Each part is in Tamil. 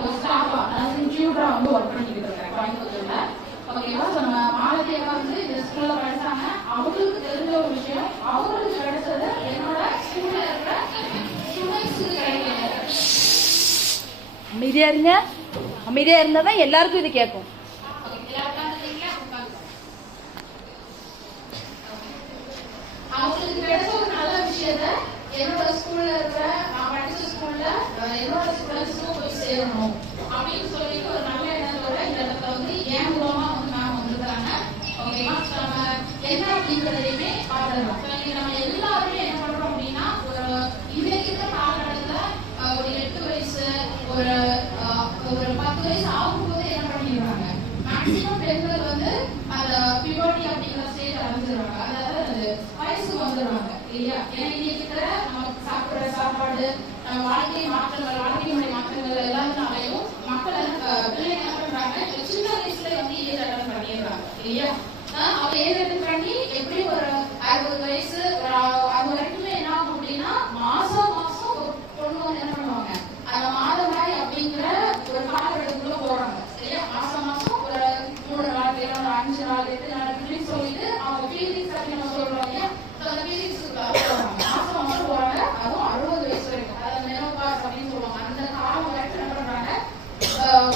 ஒரு ஸ்டாஃபா அதாவது டியூட்டரா வந்து ஒர்க் பண்ணிக்கிட்டு இருக்கேன் கோயம்புத்தூர்ல. ஓகேவா? ஸோ நம்ம மாலதியா வந்து இந்த ஸ்கூல்ல படிச்சாங்க. அவங்களுக்கு தெரிஞ்ச ஒரு விஷயம், அவங்களுக்கு கிடைச்சது என்னோட ஸ்கூல்ல இருக்கிற ஸ்டூடெண்ட்ஸுக்கு கிடைக்கல. அமைதியா இருங்க. அமைதியா இருந்தா தான் எல்லாருக்கும் இது கேட்கும். அவங்களுக்கு கிடைச்ச ஒரு நல்ல விஷயத்த என்னோட ஸ்கூல்ல இருக்கிற நான் படிச்ச ஸ்கூல்ல என்னோட ஸ்டூடெண்ட்ஸுக்கும் போய் சேரணும் அப்படின்னு சொல்லிட்டு ஒரு நல்ல எண்ணத்தோட இந்த இடத்துல வந்து என் மூலமா வந்து மேம் வந்திருக்காங்க. ஓகேவா? நம்ம என்ன அப்படிங்கிறதையுமே பார்த்துருக்கோம். நம்ம எல்லாருமே என்ன பண்றோம் அப்படின்னா ஒரு இன்னைக்கு இருக்கிற காலகட்டத்துல ஒரு 8 வயசு ஒரு 10 வயசு ஆகும்போது என்ன பண்ணிடுறாங்க, மேக்சிமம் பெண்கள் வந்து அந்த பியூபர்ட்டி அப்படிங்கிற ஸ்டேஜ் அடைஞ்சிருவாங்க. அதாவது வயசுக்கு வந்துடுவாங்க இல்லையா? ஏன்னா இன்னைக்கு இருக்கிற நம்ம சாப்பிடுற சாப்பாடு, நம்ம வாழ்க்கை மாற்றங்கள், வாழ்க்கை முறை மாற்றங்கள் எல்லாத்தினாலையும் மக்கள் பிள்ளைங்க என்ன பண்றாங்க, சின்ன வயசுல வந்து ஏஜ் அட்டன் பண்ணிடுறாங்க இல்லையா? அவங்க ஏஜ் அட்டன் பண்ணி எப்படி ஒரு 60 வயசு அது வரைக்குமே என்ன ஆகும் அப்படின்னா மாசம் மாசம் ஒரு பொண்ணு வந்து என்ன பண்ணுவாங்க, அந்த மாதவிடாய் அப்படிங்கிற ஒரு காலகட்டத்துக்குள்ள போறாங்க இல்லையா? மாசம் மாசம் ஒரு 3 நாள் 5 நாள் 8 நாள் அப்படின்னு சொல்லிட்டு அவங்க பீரியட்ஸ் அப்படின்னு நம்ம சொல்றோம் இல்லையா? அந்த பீரியட்ஸ்க்கு போறாங்க, மாசம் மாசம் போறாங்க. அதுவும் 60 வயசு வரைக்கும், அதாவது மெனோபாஸ் அப்படின்னு சொல்லுவாங்க. அந்த காலம் வரைக்கும் என்ன பண்றாங்க,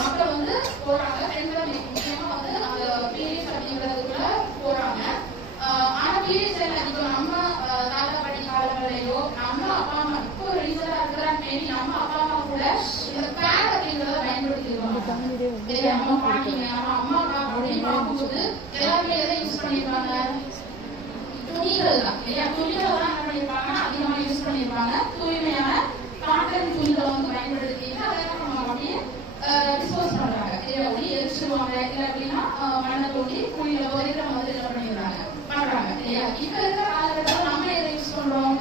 மக்கள் வந்து போறாங்க. பெண்கள் முக்கியமா வந்து அந்த பீரியட்ஸ் அப்படிங்கிறதுக்குள்ள போறாங்க. ஆனா பீரியட்ஸ் என்ன, இப்போ நம்ம தாத்தா பாட்டி காலங்களையோ நம்ம அப்பா அம்மா இப்போ ரீசெண்டா இருக்கிற மேபி நம்ம அப்பா அம்மா கூட இந்த பேட் அப்படிங்கிறத பயன்படுத்திடுவாங்க. அம்மா பாட்டிங்க அம்மா அப்படின்னு பார்க்கும்போது எல்லாருமே எதை யூஸ் பண்ணிருப்பாங்க, துணிகள் தான் இல்லையா? துணிகள் தான் என்ன பண்ணிருப்பாங்க, அதிகமா யூஸ் பண்ணிருப்பாங்க. தூய்மையான காட்டன் துணிகளை வந்து பயன்படுத்தி அதை நம்ம அப்படியே டிஸ்போஸ் பண்றாங்க இல்லையா? அப்படி எரிச்சிருவாங்க. இல்லை அப்படின்னா மண்ணை தோண்டி குழியில போயிட்டு நம்ம வந்து என்ன பண்ணிடுறாங்க பண்றாங்க இல்லையா? இப்ப இருக்கிற காலகட்டத்தில் நம்ம எதை யூஸ் பண்றோம்,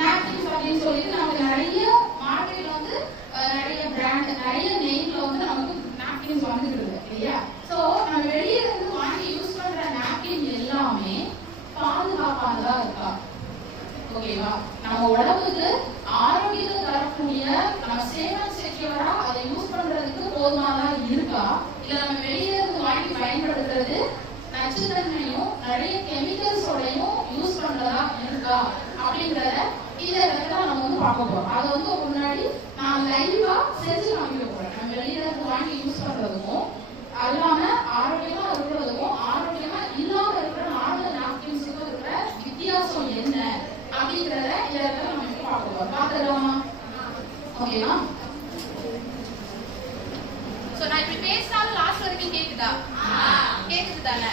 நாப்கின்ஸ் அப்படின்னு சொல்லிட்டு நமக்கு நிறைய மார்க்கெட்ல வந்து நிறைய பிராண்ட் நிறைய நெய்ல வந்து நமக்கு நாப்கின்ஸ் வந்துட்டு இருக்கு இல்லையா? சோ நம்ம வெளியே இருந்து வாங்கி யூஸ் பண்ற நாப்கின் எல்லாமே பாதுகாப்பானதா இருக்கா? ஓகேவா? நம்ம உடம்புக்கு ஆரோக்கியத்தை தரக்கூடிய நம்ம சேவன் செக்யூரா அதை யூஸ் பண்றதுக்கு போதுமானதா இருக்கா? இல்ல நம்ம வெளியே இருந்து வாங்கி பயன்படுத்துறது நச்சுத்தன்மையும் நிறைய கெமிக்கல்ஸோடையும் யூஸ் பண்றதா இருக்கா அப்படின்றத இந்த இடத்துல நம்ம வந்து பார்க்க போறோம். அதை வந்து முன்னாடி நான் லைவா செஞ்சு காமிக்க போறேன். நம்ம வெளியில இருந்து வாங்கி யூஸ் பண்றதுக்கும் அல்லாம ஆரோக்கியமா இருக்கிறதுக்கும் ஆரோக்கியமா இல்லாம இருக்கிற நார்மல் நாப்கின்ஸுக்கும் இருக்கிற வித்தியாசம் என்ன அப்படிங்கிறத இந்த இடத்துல நம்ம இப்ப பார்க்க போறோம். பார்த்துக்கலாமா? ஓகேவா? சோ நான் இப்படி பேசினாலும் லாஸ்ட் வரைக்கும் கேக்குதா? கேக்குது தானே?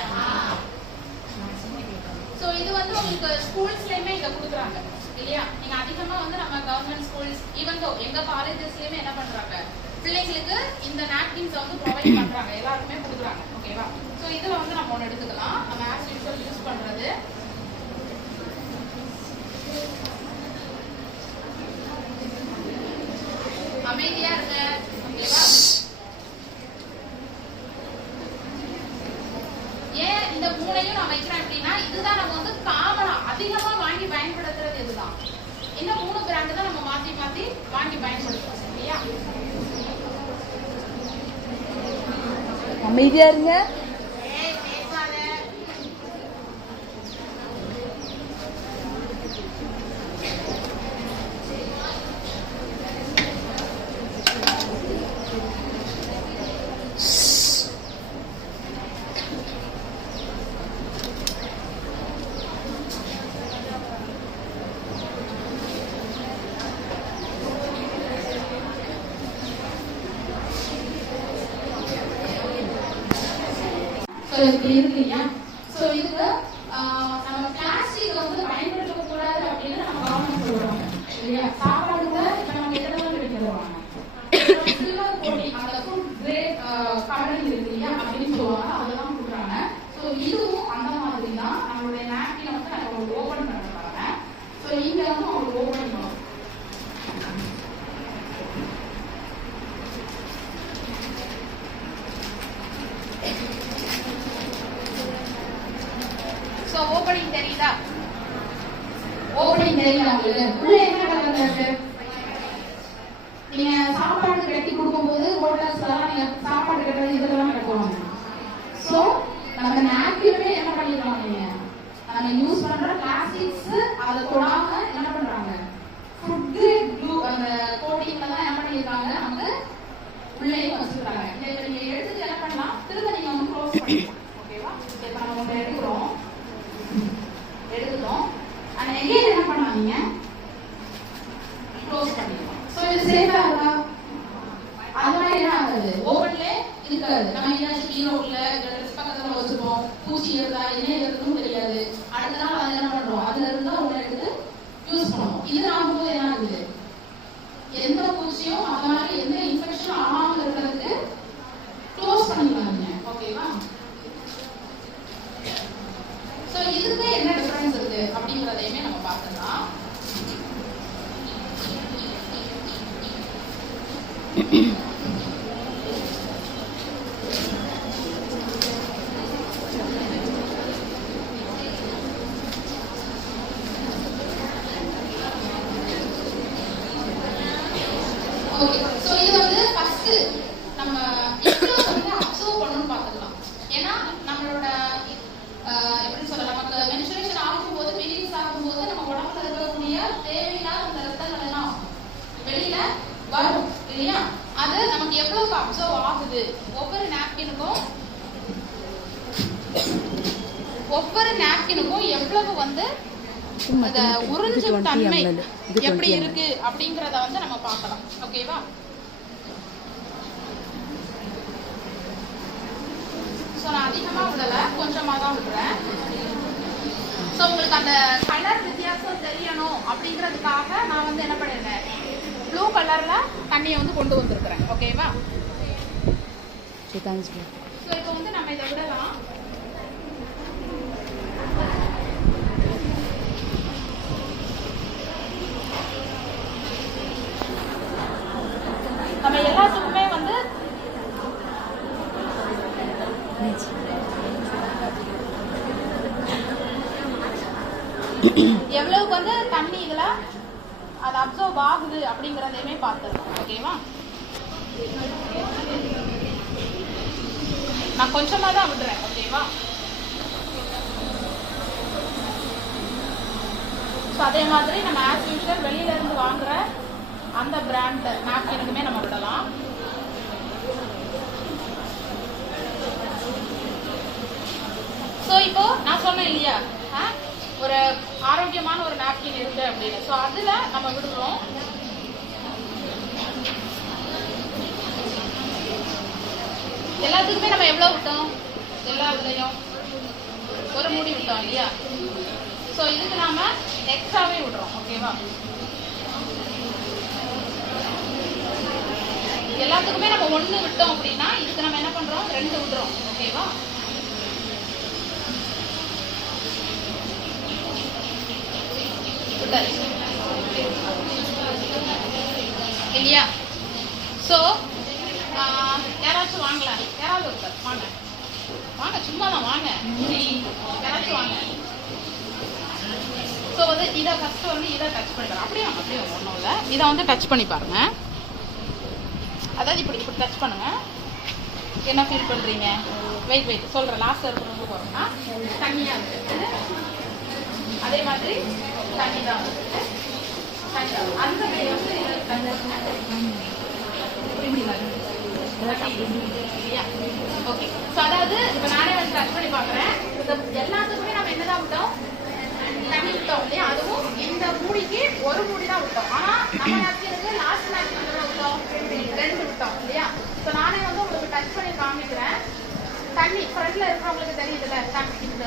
சோ இது வந்து உங்களுக்கு ஸ்கூல்ஸ்லயுமே இத கொடுக்குறாங்க இல்லையா? நீங்க அதிகமா வந்து நம்ம கவர்மெண்ட் ஸ்கூல்ஸ் ஈவன் தோ எங்க காலேஜஸ்லயுமே என்ன பண்றாங்க, பிள்ளைங்களுக்கு இந்த நாப்கின்ஸ் வந்து ப்ரொவைட் பண்றாங்க, எல்லாருக்குமே கொடுக்குறாங்க. ஓகேவா? சோ இதுல வந்து நம்ம ஒன்னு எடுத்துக்கலாம். நம்ம ஆஸ் யூசுவல் யூஸ் பண்றது அமைதியா இருங்க. ஓகேவா? ஏன் இந்த மூணையும் நான் வைக்கிறேன் அப்படின்னா இதுதான் நம்ம வந்து காமனா அதிகமா வாங்கி பயன்படுத்துறது. இதுதான் இந்த 3 பிராண்ட் தான் நம்ம மாத்தி மாத்தி வாங்கி பயன்படுத்துறோம் இல்லையா? அமைதியா இருங்க. இப்படி இருக்கு இல்லையா? சோ இதுக்கு நம்ம பிளாஸ்டிக் வந்து பயன்படுத்த கூடாது அப்படின்னு நம்ம கவர்மெண்ட் சொல்றாங்க இல்லையா? சாப்பாடுல இப்ப நம்ம எதெல்லாம் கிடைக்கிறோம், சில்வர் கோட்டிங் அந்த ஃபுட் கிரேட் கடல் இருக்கு இல்லையா அப்படின்னு சொல்லுவாங்க, அதெல்லாம் கொடுக்குறாங்க. சோ இதுவும் அந்த மாதிரி தான். நம்மளுடைய நாப்கின் வந்து நம்ம ஓபன் பண்றாங்க. சோ இங்க வந்து அவங்க ஓபன் பண்ணணும். ஓபனிங் தெரியுதா? ஓபனிங் தெரியல உங்களுக்கு? உள்ள என்ன கலர்ல இருக்கு? நீங்க சாப்பாடு கட்டி கொடுக்கும்போது நம்ம நாப்கினுமே என்ன பண்ணிருக்காங்க, நம்ம யூஸ் பண்ற பிளாஸ்டிக்ஸ் அதை தொடாம என்ன பண்றாங்க, ஃபுட் கிரேட் க்ளூ அந்த கோட்டிங்ல தான் என்ன பண்ணிருக்காங்க, நமக்கு உள்ளேயும் வச்சிருக்காங்க. இதை நீங்க எடுத்துட்டு என்ன பண்ணலாம், திரும்ப நீங்க வந்து க்ளோஸ் பண்ணிக்கலாம். ஓகேவா? இப்போ நம்ம ஒன்று எடுத்துட்டோம் ஆனா எங்கேயும் என்ன பண்ணாதீங்க, க்ளோஸ் பண்ணிக்கலாம். ஸோ இது சேஃபா இருக்கா? அது மாதிரி என்ன ஆகுது, ஓவன்ல இருக்காது. நம்ம எங்கேயாச்சும் கீழே ட்ரெஸ் பக்கத்துல வச்சுப்போம், பூச்சி இருந்தா என்ன இருக்குன்னு தெரியாது. அடுத்த நாள் அதை என்ன பண்றோம், அதுல இருந்தா உள்ள எடுத்து யூஸ் பண்ணுவோம். இது ஆகும்போது என்ன ஆகுது, எந்த பூச்சியும் அந்த மாதிரி எந்த இன்ஃபெக்ஷன் ஆகாமல் இருக்கிறதுக்கு க்ளோஸ் பண்ணிக்கலாங்க. ஓகேவா? ஸோ இதுக்கு என்ன டிஃபரன்ஸ் இருக்கு அப்படிங்கிறதையுமே நம்ம பார்த்துக்கலாம். ஓகே, ஸோ இது வந்து ஃபர்ஸ்ட் நம்ம எவ்வளோ வந்து அப்சர்வ் பண்ணணும்னு பார்த்துக்கலாம். ஏன்னா நம்மளோட எப்படி சொல்ல, நமக்கு மென்சுரேஷன் ஆகும்போது, பீரியட்ஸ் ஆகும்போது நம்ம உடம்புல இருக்கக்கூடிய தேவையில்லாத அந்த ரத்தங்கள் எல்லாம் வெளியில வரும் இல்லையா? அது நமக்கு எவ்வளவுக்கு அப்சர்வ் ஆகுது, ஒவ்வொரு நாப்கினுக்கும் எவ்வளவு வந்து அந்த உறிஞ்சும் தன்மை எப்படி இருக்கு அப்படிங்கறத வந்து நம்ம பார்க்கலாம். ஓகேவா? ஸோ நான் அதிகமா விடல, கொஞ்சமா தான் விடுறேன். ஸோ உங்களுக்கு அந்த கலர் வித்தியாசம் தெரியணும் அப்படிங்கிறதுக்காக நான் வந்து என்ன பண்ணிருக்கேன், ப்ளூ கலர்ல தண்ணியை வந்து கொண்டு வந்திருக்கிறேன். ஓகேவா? ஸோ இப்போ வந்து நம்ம இதை விடலாம். நம்ம எல்லாத்துக்குமே வந்து எவ்வளவுக்கு வந்து தண்ணி இதுல அது அப்சர்வ் ஆகுது அப்படிங்கறதையுமே பார்த்துருக்கோம். ஓகேவா? நான் கொஞ்சமா தான் விடுறேன். ஓகேவா? அதே மாதிரி நம்ம ஆஸ் யூஷுவல் வெளியில இருந்து வாங்குற அந்த பிராண்ட் நாப்கினுக்குமே நம்ம விடலாம். ஸோ இப்போ நான் சொன்னேன் இல்லையா, ஒரு ஆரோக்கியமான ஒரு நாப்கின் இருக்கு அப்படின்னு. ஸோ அதுல நம்ம விடுறோம். எல்லாத்துக்குமே நம்ம எவ்வளவு விட்டோம், எல்லா இதுலையும் ஒரு மூடி விட்டோம் இல்லையா? ஸோ இதுக்கு நாம எக்ஸ்ட்ராவே விடுறோம். ஓகேவா? எல்லாத்துக்குமே நம்ம 1 விட்டோம் அப்படின்னா இதுக்கு நம்ம என்ன பண்றோம், 2 விடுறோம். ஓகேவா? இல்லையா? ஸோ யாராச்சும் வாங்கல, யாராவது ஒருத்தர் வாங்க வாங்க, சும்மா தான் வாங்க, யாராச்சும் வாங்க. ஸோ வந்து இதை ஃபர்ஸ்ட் வந்து இதை டச் பண்ணி பாருங்க. அப்படியே வாங்க, அப்படியே வாங்க, ஒன்றும் இல்லை. இதை வந்து டச் பண்ணி பாருங்க. அதாவது இப்படி இப்படி டச் பண்ணுங்க. என்ன ஃபீல் பண்றீங்க? வெயிட் சொல்றேன். லாஸ்ட் இருக்கிறவங்க போறோம்னா தண்ணியா இருக்கு, அதே மாதிரி தண்ணி தான் இருக்கு. அந்த வந்து ஓகே. ஸோ அதாவது இப்போ நானே வந்து டச் பண்ணி பார்க்குறேன். எல்லாத்துக்குமே நம்ம என்னதான் விட்டோம், தண்ணி விட்டோம் இல்லையா? அதுவும் இந்த மூடிக்கு ஒரு மூடி தான் விட்டோம். ஆனால் நம்ம நாப்கினுக்கு லாஸ்ட் நாப்கின் விட்டோம், 2 விட்டோம் இல்லையா? ஸோ நானே வந்து உங்களுக்கு டச் பண்ணி காமிக்கிறேன். தண்ணி ஃப்ரண்ட்ல இருக்கிறவங்களுக்கு தெரியுதுல்ல, இந்த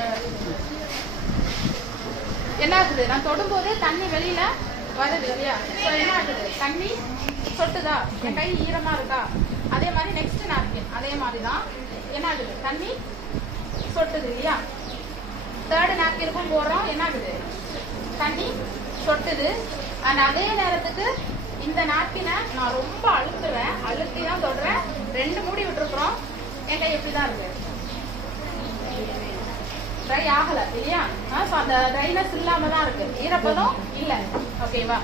என்ன ஆகுது, நான் தொடும்போதே தண்ணி வெளியில வருது இல்லையா? ஸோ என்ன ஆகுது, தண்ணி சொட்டுதா, என் கை ஈரமா இருக்கா? அதே மாதிரி நெக்ஸ்ட் நாப்கின் அதே மாதிரி தான் என்ன ஆகுது, தண்ணி சொட்டுது இல்லையா? 3rd நாப்கினுக்கும் போடுறோம், என்ன ஆகுது, தண்ணி சொட்டுது. அண்ட் அதே நேரத்துக்கு இந்த நாப்கினை நான் ரொம்ப அழுத்துவேன், அழுத்தி தான் தொடுறேன். 2 மூடி விட்டுருக்குறோம், என் கை எப்படி தான் இருக்கு, ட்ரை ஆகல இல்லையா? ஸோ அந்த ட்ரைனஸ் இல்லாம தான் இருக்கு, ஈரப்பதம் இல்லை. ஓகேவா?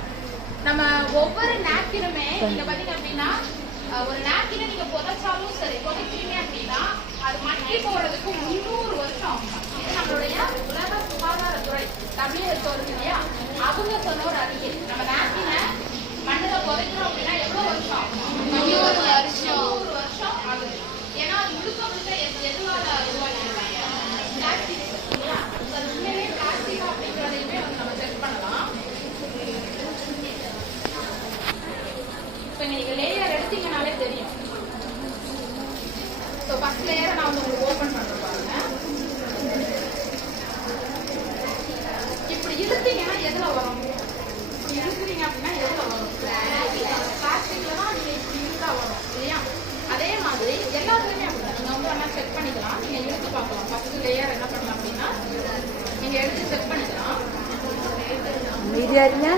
நம்ம ஒவ்வொரு நாப்கினுமே நீங்க பாத்தீங்க அப்படின்னா ஒரு நாப்கினை நீங்க புதைச்சாலும் சரி, புதைச்சிங்க அப்படின்னா அது மக்கி போறதுக்கு 300 வருஷம் ஆகும். இது நம்மளுடைய உலக சுகாதாரத்துறை WHO இருக்கு இல்லையா, அவங்க சொன்ன ஒரு அறிக்கை. நம்ம நாப்கினை மண்ணுல புதைக்கிறோம் அப்படின்னா எவ்வளவு வருஷம் ஆகும்? 100 வருஷம் ஆகுது. ஏன்னா அது முழுக்க முழுக்க எதுவால உருவாக்கிருக்காங்க? பிளாஸ்டிக் இல்லையா? அது உண்மையிலேயே பிளாஸ்டிக் அப்படிங்கிறதையுமே வந்து நம்ம செக் பண்ணலாம். இப்போ நீங்க லேயர் எடுத்தீங்கனாலே தெரியும். ஸோ ஃபர்ஸ்ட் லேயரை நான் வந்து உங்களுக்கு ஓப்பன் பண்றேன் பாருங்க. இப்படி இழுத்தீங்கன்னா எதுல வரும்? இப்படி இழுக்கிறீங்க அப்படின்னா எதுல வரும்? பிளாஸ்டிக்ல தான் நீங்க இப்படி இழுத்தா வரும் இல்லையா? அதே மாதிரி எல்லாத்துலயுமே அப்படிதான். நீங்க வந்து வேணா செக் பண்ணிக்கலாம். நீங்க இழுத்து பார்க்கலாம். ஃபர்ஸ்ட் லேயர் என்ன பண்ணலாம் அப்படின்னா நீங்க எடுத்து செக் பண்ணிக்கலாம். அமைதியா இருங்க.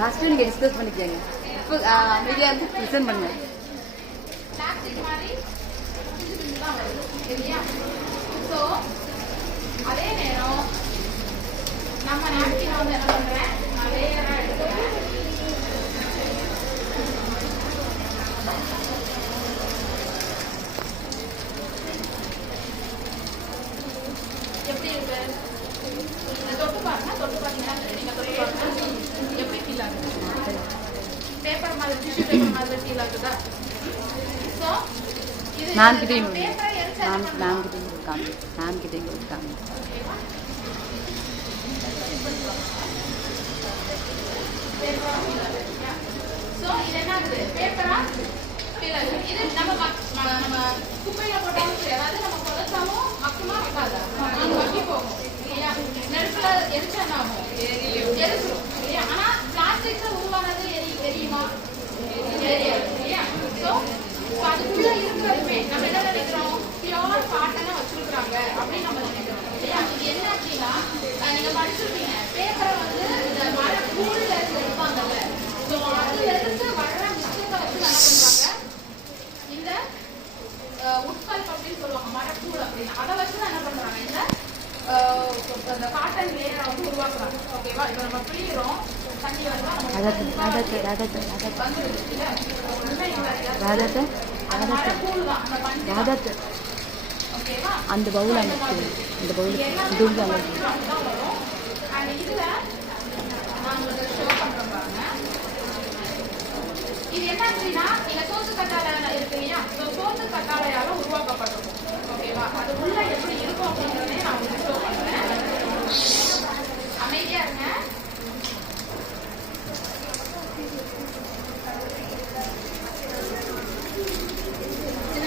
லாஸ்ட் நீங்க டிஸ்கஸ் பண்ணிக்கோங்க. இப்போ அமைதியா இருந்து லிசன் பண்ணுங்க. பிளாஸ்டிக் மாதிரி தான் வருது இல்லையா? ஸோ அதே நேரம் நம்ம நாப்கின் வந்து என்ன பண்றேன், நான் லேயரா எடுக்கிறேன். எப்படி இருக்கு? தொட்டு பாருங்க. தொட்டு பாத்தீங்கன்னா நீங்க தொட்டு பாருங்க எப்படி ஃபீல் ஆகுது. பேப்பர் மாதிரி, டிஷ்யூ பேப்பர் மாதிரி ஃபீல் ஆகுதா? ஸோ இது மேம் கிட்டேயும் பேப்பரை எடுத்து மேம் கிட்டேயும் கொடுக்காங்க. மேம் கிட்டேயும் கொடுக்காங்க. சோ இது என்ன ஆகுது? பேப்பரா ஃபீல் ஆகுது. இது நம்ம குப்பையில போட்டாலும் சரி, அதாவது நம்ம புதைச்சாலும் மக்குமா இருக்காது, மக்கி போகும் இல்லையா? நெருப்புல எரிச்சா என்ன ஆகும்? எரிச்சிடும் இல்லையா? ஆனா பிளாஸ்டிக்ல உருவானது எரியுமா? எரியாது இல்லையா? சோ அதுக்குள்ள இருக்கிறதுமே நம்ம என்ன நினைக்கிறோம், பியூர் காட்டனை வச்சிருக்காங்க அப்படின்னு நம்ம நினைக்கிறோம் இல்லையா? இது என்ன அப்படின்னா நீங்க படிச்சிருக்கீங்க, பேப்பரை வந்து இந்த மர கூழ்ல இருந்து எடுப்பாங்கல்ல, ஸோ அதுல இருந்து வர்ற மிச்சத்தை வச்சு என்ன பண்றாங்க, இந்த உட்கல்ப் அப்படின்னு சொல்லுவாங்க, மரக்கூழ் அப்படின்னு, அதை வச்சு என்ன பண்றாங்க, இந்த காட்டன் லேயரை வந்து உருவாக்குறாங்க. ஓகேவா? இப்போ நம்ம பிழிகிறோம், தண்ணி வருதா, அந்த பவுல் அமைச்சு இந்த பவுல் இதுல இது என்ன அப்படின்னா நீங்க சோத்து கத்தாழை இருக்கு இல்லையா, சோத்து கத்தாழையால உருவாக்கப்பட்டிருக்கும். ஓகேவா? அது உள்ள எப்படி இருக்கும் அப்படிங்கிறதே நான் உங்களுக்கு ஷோ பண்றேன். அமைதியா இருங்க.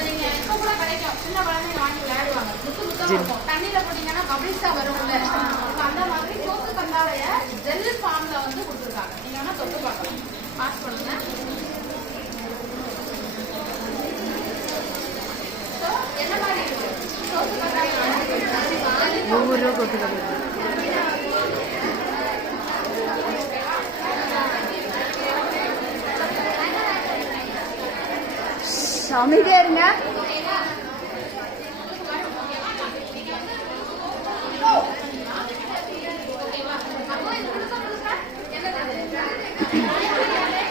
நீங்க எப்ப கூட கிடைக்கும், சின்ன குழந்தைங்க வாங்கி விளையாடுவாங்க, முத்து இருக்கும், தண்ணியில போட்டீங்கன்னா பபிள்ஸா வரும்ல, அந்த மாதிரி சோத்து கத்தாழைய ஜெல் ஃபார்ம்ல வந்து கொடுத்துருக்காங்க. நீங்க வேணா தொட்டு பார்க்கலாம். பாஸ் பண்ணுங்க. என்ன மாதிரி இருக்கு சோத்து கத்தாழை? ஒவ்வொரு கொத்து அமைதியா இருங்க.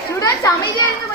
ஸ்டூடெண்ட்ஸ் அமைதியா இருங்க.